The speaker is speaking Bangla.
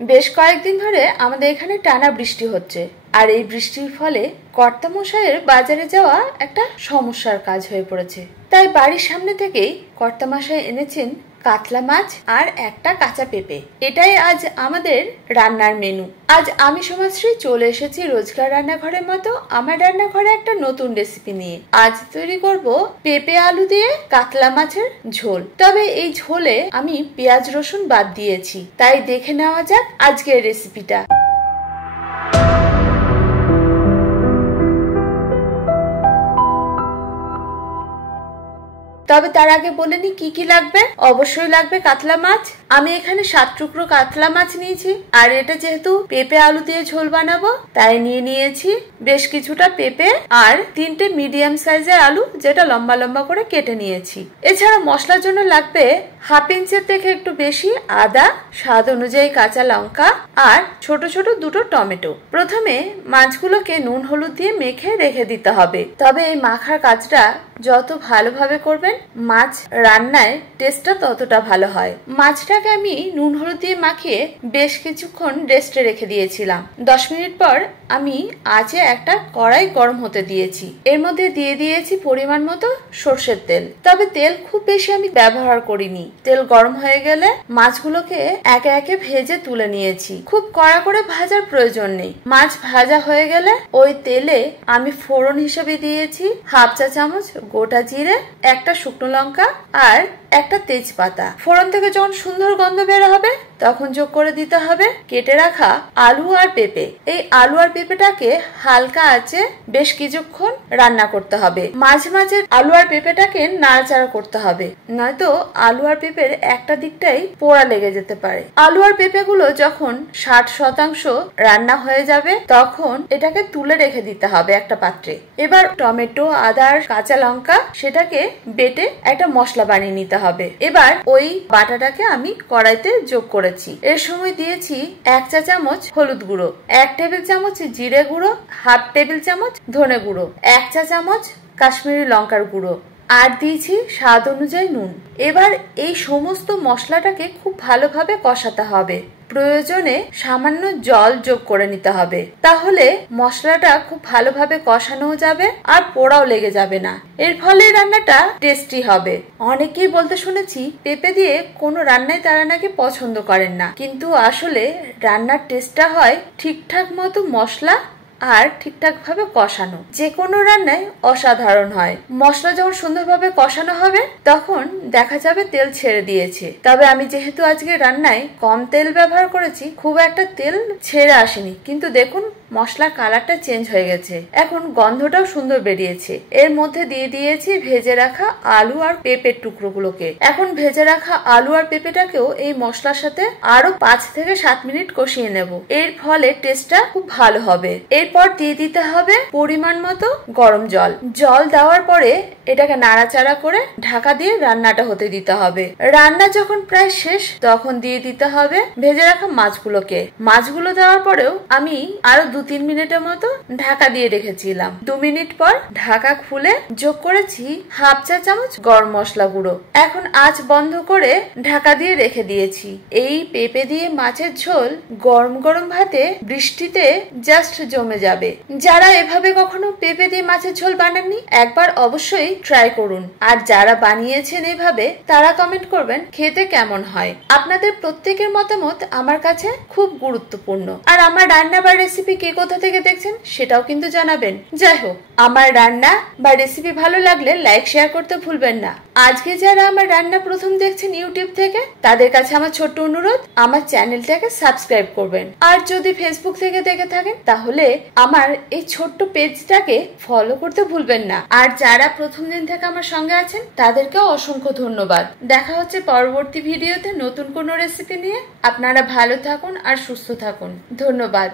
বেশ কয়েকদিন ধরে আমাদের এখানে টানা বৃষ্টি হচ্ছে, আর এই বৃষ্টির ফলে কর্তামশাইয়ের বাজারে যাওয়া একটা সমস্যার কাজ হয়ে পড়েছে। তাই বাড়ির সামনে থেকেই কর্তামশাই এনেছেন কাতলা মাছ আর একটা কাঁচা পেঁপে। এটাই আজ আমাদের রান্নার মেনু। আজ আমি সমাজশ্রী চলে এসেছি রোজকার রান্নাঘরের মতো আমার রান্নাঘরে একটা নতুন রেসিপি নিয়ে। আজ তৈরি করব পেঁপে আলু দিয়ে কাতলা মাছের ঝোল। তবে এই ঝোলে আমি পেঁয়াজ রসুন বাদ দিয়েছি, তাই দেখে নেওয়া যাক আজকের রেসিপিটা। তবে তার আগে বলে নি কি কি লাগবে। অবশ্যই লাগবে কাতলা মাছ। আমি এখানে 7 টুকরো কাতলা মাছ নিয়েছি, আর এটা যেহেতু পেঁপে আলু দিয়ে ঝোল বানাবো তাই নিয়েছি বেশ কিছুটা পেঁপে আর 3টে মিডিয়াম সাইজের আলু, যেটা লম্বা লম্বা করে কেটে নিয়েছি। এছাড়া মশলার জন্য লাগবে 1/2 ইঞ্চের থেকে একটু বেশি আদা, স্বাদ অনুযায়ী কাঁচা লঙ্কা আর ছোট ছোট 2টো টমেটো। প্রথমে মাছগুলোকে নুন হলুদ দিয়ে মেখে রেখে দিতে হবে। তবে এই মাখার কাজটা যত ভালোভাবে করবেন মাছ রান্নায় টেস্টটা ততটা ভালো হয়। মাছটাকে আমি নুন হলুদ দিয়ে মাখিয়ে বেশ কিছুক্ষণ রেস্টে রেখে দিয়েছিলাম। 10 মিনিট পর আমি আঁচে একটা কড়াই গরম হতে দিয়েছি। এর মধ্যে দিয়ে দিয়েছি পরিমাণ মতো সর্ষের তেল। তবে তেল খুব বেশি আমি ব্যবহার করিনি। তেল গরম হয়ে গেলে মাছগুলোকে একে একে ভেজে তুলে নিয়েছি। খুব কড়া করে ভাজার প্রয়োজন নেই। মাছ ভাজা হয়ে গেলে ওই তেলে আমি ফোড়ন হিসেবে দিয়েছি 1/2 চা চামচ গোটা জিরে, একটা শুকনো লঙ্কা আর একটা তেজপাতা। ফোড়ন থেকে যখন সুন্দর গন্ধ বের হবে তখন যোগ করে দিতে হবে কেটে রাখা আলু আর পেঁপে। এই আলু আর পেঁপেটাকে হালকা আঁচে বেশ কিছুক্ষণ রান্না করতে হবে। মাঝে মাঝে আলু আর পেঁপেটাকে নাড়াচাড়া করতে হবে, নয়তো আলু আর পেঁপের একটা দিকটাই পোড়া লেগে যেতে পারে। আলু আর পেঁপে গুলো যখন 60% রান্না হয়ে যাবে তখন এটাকে তুলে রেখে দিতে হবে একটা পাত্রে। এবার টমেটো, আদা আর কাঁচা লঙ্কা সেটাকে বেটে একটা মশলা বানিয়ে নিতে হবে। এবার ওই বাটাটাকে আমি কড়াইতে যোগ করেছি। এর সময় দিয়েছি 1 চা চামচ হলুদ গুঁড়ো, 1 টেবিল চামচ জিরে গুঁড়ো, 1/2 টেবিল চামচ ধনে গুঁড়ো, 1 চা চামচ কাশ্মীরি লঙ্কার গুঁড়ো আর দিয়েছি স্বাদ অনুযায়ী নুন। এবার এই সমস্ত মশলাটাকে খুব ভালোভাবে কষাতে হবে। প্রয়োজনে সামান্য জল যোগ করে নিতে হবে, তাহলে মশলাটা খুব ভালোভাবে কষানো যাবে আর পোড়াও লেগে যাবে না। এর ফলে রান্নাটা টেস্টি হবে। অনেকেই বলতে শুনেছি পেঁপে দিয়ে কোনো রান্নায় তারা নাকি পছন্দ করেন না, কিন্তু আসলে রান্নার টেস্টটা হয় ঠিকঠাক মতো মশলা আর ঠিকঠাক ভাবে কষানো। যে কোনো রান্নায় অসাধারণ হয়। মশলা যখন সুন্দরভাবে কষানো হবে তখন দেখা যাবে তেল ছেড়ে দিয়েছে। তবে আমি যেহেতু আজকে রান্নায় কম তেল ব্যবহার করেছি, খুব একটা তেল ছেড়ে আসেনি, কিন্তু দেখুন মশলা কালারটা চেঞ্জ হয়ে গেছে। এখন গন্ধটাও সুন্দর বেরিয়েছে। এর মধ্যে দিয়ে দিয়েছি ভেজে রাখা আলু আর পেঁপের টুকরোগুলোকে। এখন ভেজে রাখা আলু আর পেঁপেটাকেও এই মশলার সাথে আরো 5 থেকে 7 মিনিট কষিয়ে নেব। এর ফলে টেস্টটা খুব ভালো হবে। এরপর দিয়ে দিতে হবে পরিমাণ মতো গরম জল। জল দেওয়ার পরে এটাকে নাড়াচাড়া করে ঢাকা দিয়ে রান্নাটা হতে দিতে হবে। রান্না যখন প্রায় শেষ তখন দিয়ে দিতে হবে ভেজে রাখা মাছগুলোকে। মাছগুলো দেওয়ার পরেও আমি আরো 2-3 মিনিটের মতো ঢাকা দিয়ে রেখেছিলাম। 2 মিনিট পর ঢাকা খুলে যোগ করেছি 1/2 চা চামচ গরম মশলা গুঁড়ো। এখন আঁচ বন্ধ করে ঢাকা দিয়ে রেখে দিয়েছি। এই পেঁপে দিয়ে মাছের ঝোল গরম গরম ভাতে বৃষ্টিতে জাস্ট জমে যাবে। যারা এভাবে কখনো পেঁপে দিয়ে মাছের ঝোল বানাননি একবার অবশ্যই ট্রাই করুন, আর যারা বানিয়েছেন এইভাবে তারা কমেন্ট করবেন খেতে কেমন হয়। আপনাদের প্রত্যেকের মতামত আমার কাছে খুব গুরুত্বপূর্ণ। আর আমার রান্না বা রেসিপি কে কোথা থেকে দেখছেন সেটাও কিন্তু জানাবেন। যাই হোক, আমার রান্না বা রেসিপি ভালো লাগলে লাইক শেয়ার করতে ভুলবেন না। আজকে যারা আমার রান্না প্রথম দেখছেন ইউটিউব থেকে, তাদের কাছে আমার ছোট্ট অনুরোধ, আমার চ্যানেলটাকে সাবস্ক্রাইব করবেন। আর যদি ফেসবুক থেকে দেখে থাকেন তাহলে আমার এই ছোট্ট পেজটাকে ফলো করতে ভুলবেন না। আর যারা প্রথম দিন থেকে আমার সঙ্গে আছেন তাদেরকেও অসংখ্য ধন্যবাদ। দেখা হচ্ছে পরবর্তী ভিডিওতে নতুন কোনো রেসিপি নিয়ে। আপনারা ভালো থাকুন আর সুস্থ থাকুন। ধন্যবাদ।